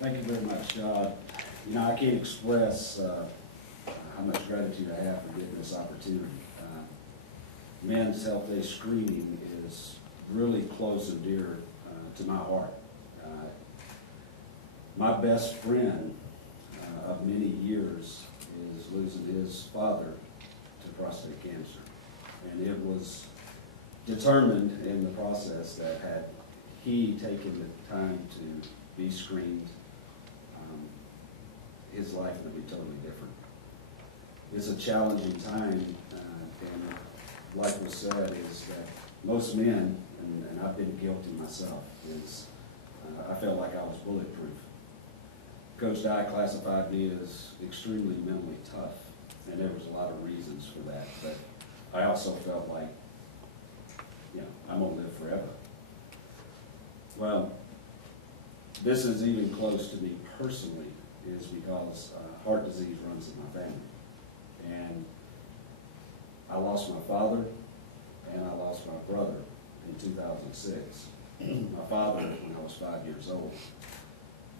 Thank you very much. I can't express how much gratitude I have for getting this opportunity. Men's Health Day screening is really close and dear to my heart. My best friend of many years is losing his father to prostate cancer. And it was determined in the process that had he taken the time to be screened, his life would be totally different. It's a challenging time, and like was said, is that most men, and I've been guilty myself, is I felt like I was bulletproof. Coach Dye classified me as extremely mentally tough, and there was a lot of reasons for that, but I also felt like, I'm gonna live forever. Well, this is even close to me personally, is because heart disease runs in my family. And I lost my father, and I lost my brother in 2006. My father, when I was 5 years old,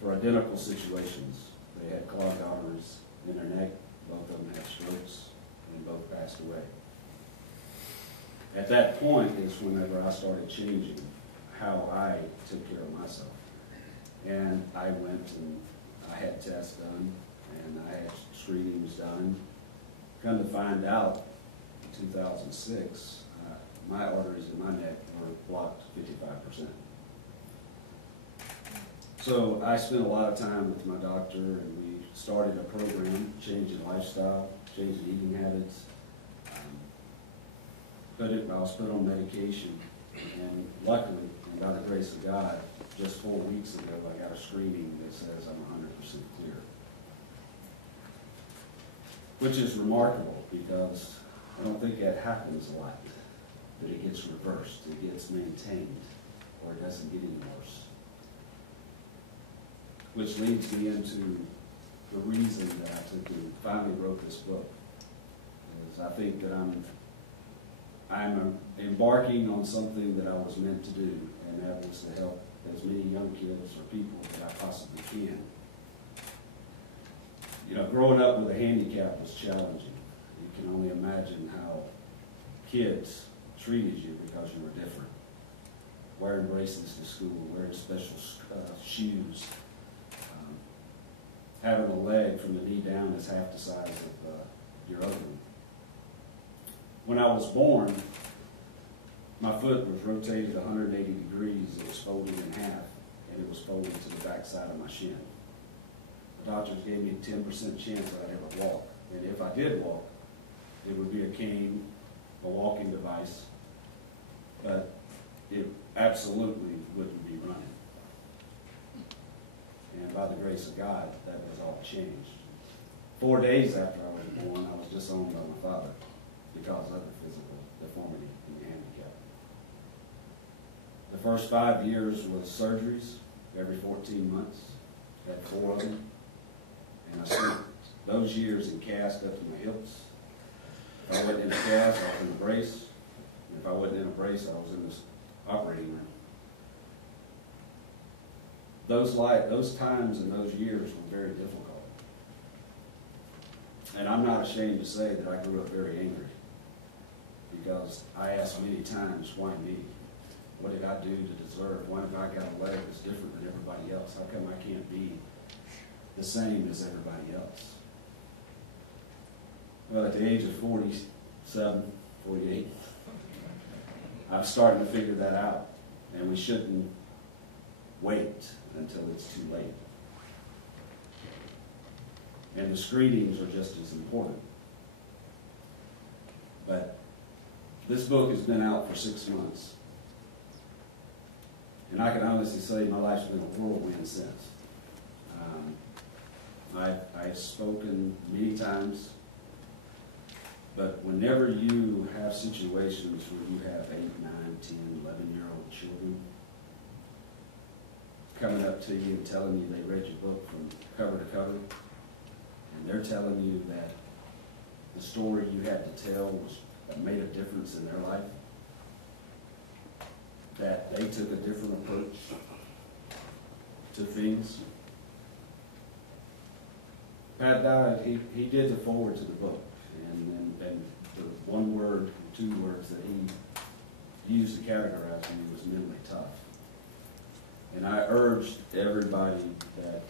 for identical situations. They had clogged arteries in their neck, both of them had strokes, and both passed away. At that point is whenever I started changing how I took care of myself. And I went and I had tests done, and I had screenings done. Come to find out, in 2006, my arteries in my neck were blocked 55%. So I spent a lot of time with my doctor, and we started a program, changing lifestyle, changing eating habits. I was put on medication, and luckily, and by the grace of God, just 4 weeks ago, I got a screening that says I'm 100% clear. Which is remarkable, because I don't think that happens a lot, that it gets reversed, it gets maintained, or it doesn't get any worse. Which leads me into the reason that I took and finally wrote this book. Is I think that I'm embarking on something that I was meant to do, and that was to help as many young kids or people that I possibly can. Growing up with a handicap was challenging. You can only imagine how kids treated you because you were different. Wearing braces to school, wearing special shoes, having a leg from the knee down is half the size of your other one. When I was born, my foot was rotated 180 degrees, it was folded in half, and it was folded to the back side of my shin. The doctors gave me a 10% chance that I'd ever walk, and if I did walk, it would be a cane, a walking device, but it absolutely wouldn't be running. And by the grace of God, that was all changed. 4 days after I was born, I was disowned by my father because of the physical deformity and the handicap. The first 5 years was surgeries every 14 months. Had 4 of them. And I spent those years in cast up to my hips. If I wasn't in a cast, I was in a brace. And if I wasn't in a brace, I was in this operating room. Those times and those years were very difficult. And I'm not ashamed to say that I grew up very angry, because I asked many times, why me? What did I do to deserve? Why have I got a leg that's different than everybody else? How come I can't be the same as everybody else? Well, at the age of 47, 48, I'm starting to figure that out, and we shouldn't wait until it's too late. And the screenings are just as important. But this book has been out for 6 months. And I can honestly say my life's been a whirlwind since. I've spoken many times, but whenever you have situations where you have 8, 9, 10, 11-year-old children coming up to you and telling you they read your book from cover to cover, and they're telling you that the story you had to tell made a difference in their life, that they took a different approach to things, Pat died, he did the forward to the book, and the one word, 2 words that he used to categorize me was mentally tough. And I urged everybody that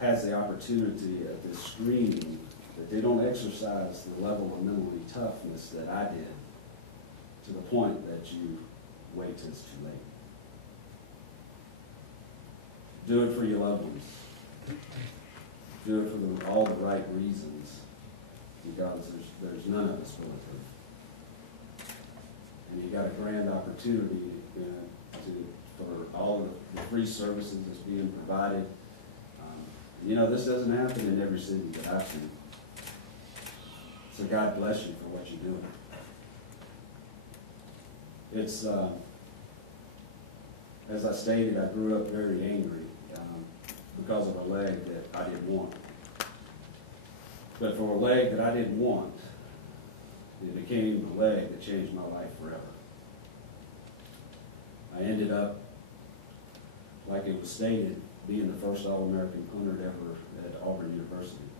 has the opportunity at this screening that they don't exercise the level of mentally toughness that I did to the point that you wait till it's too late. Do it for your loved ones. Do it for all the right reasons, because there's none of us bulletproof. And you got a grand opportunity for all the free services that's being provided. You know, this doesn't happen in every city that I've seen. So God bless you for what you're doing. It's, as I stated, I grew up very angry because of a leg that I didn't want. But for a leg that I didn't want, it became a leg that changed my life forever. I ended up, like it was stated, being the first All-American punter ever at Auburn University.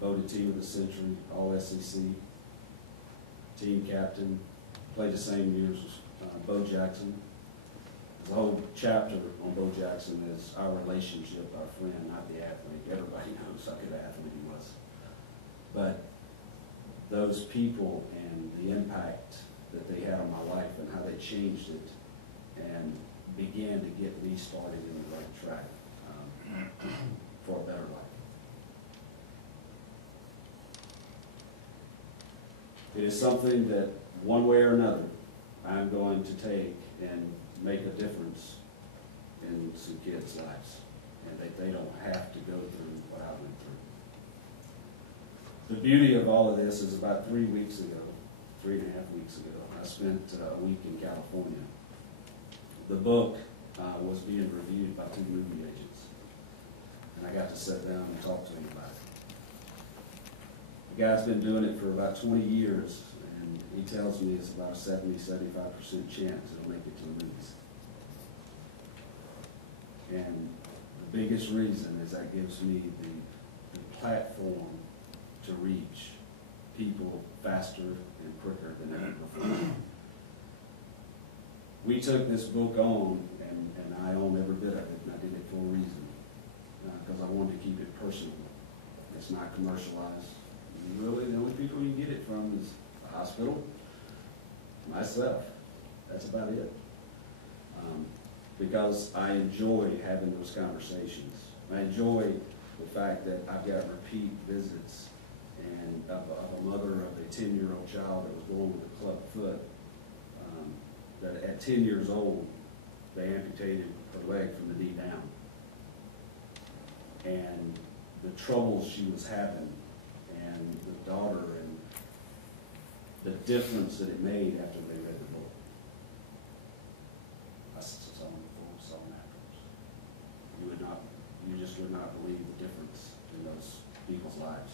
Voted Team of the Century, All-SEC, team captain, played the same years as Bo Jackson. The whole chapter on Bo Jackson is our relationship, our friend, not the athlete. Everybody knows how good an athlete he was. But those people and the impact that they had on my life and how they changed it and began to get me started in the right track for a better life. It is something that one way or another I'm going to take and make a difference in some kids' lives, and that they don't have to go through what I went through. The beauty of all of this is about 3 weeks ago, 3.5 weeks ago, I spent a week in California. The book was being reviewed by 2 movie agents, and I got to sit down and talk to him about it. The guy's been doing it for about 20 years, and he tells me it's about a 70–75% chance it'll make it to the movies. And the biggest reason is that gives me the platform to reach people faster and quicker than ever before. We took this book on, and I own every bit of it, and I did it for a reason, because I wanted to keep it personal. It's not commercialized. Really, the only people you get it from is the hospital, myself. That's about it. Because I enjoy having those conversations. I enjoy the fact that I've got repeat visits and of a mother of a 10-year-old child that was born with a club foot, that at 10 years old, they amputated her leg from the knee down. And the troubles she was having, and the daughter, and the difference that it made after they read the book. I saw them before, saw them afterwards. You just would not believe the difference in those people's lives.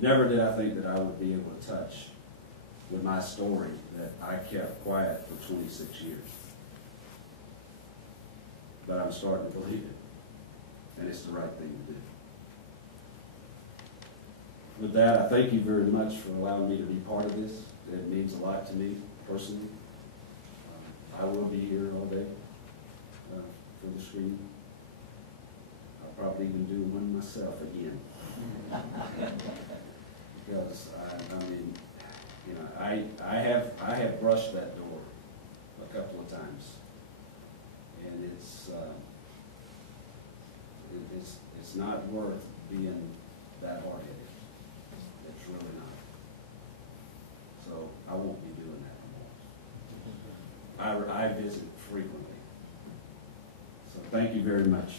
Never did I think that I would be able to touch with my story that I kept quiet for 26 years. But I'm starting to believe it, and it's the right thing to do. With that, I thank you very much for allowing me to be part of this. It means a lot to me personally. I will be here all day for the screen. I'll probably even do one myself again. Because I mean, you know, I have brushed that door a couple of times, and it's not worth being that hard-headed. It's really not. So I won't be doing that anymore. I visit frequently. So thank you very much.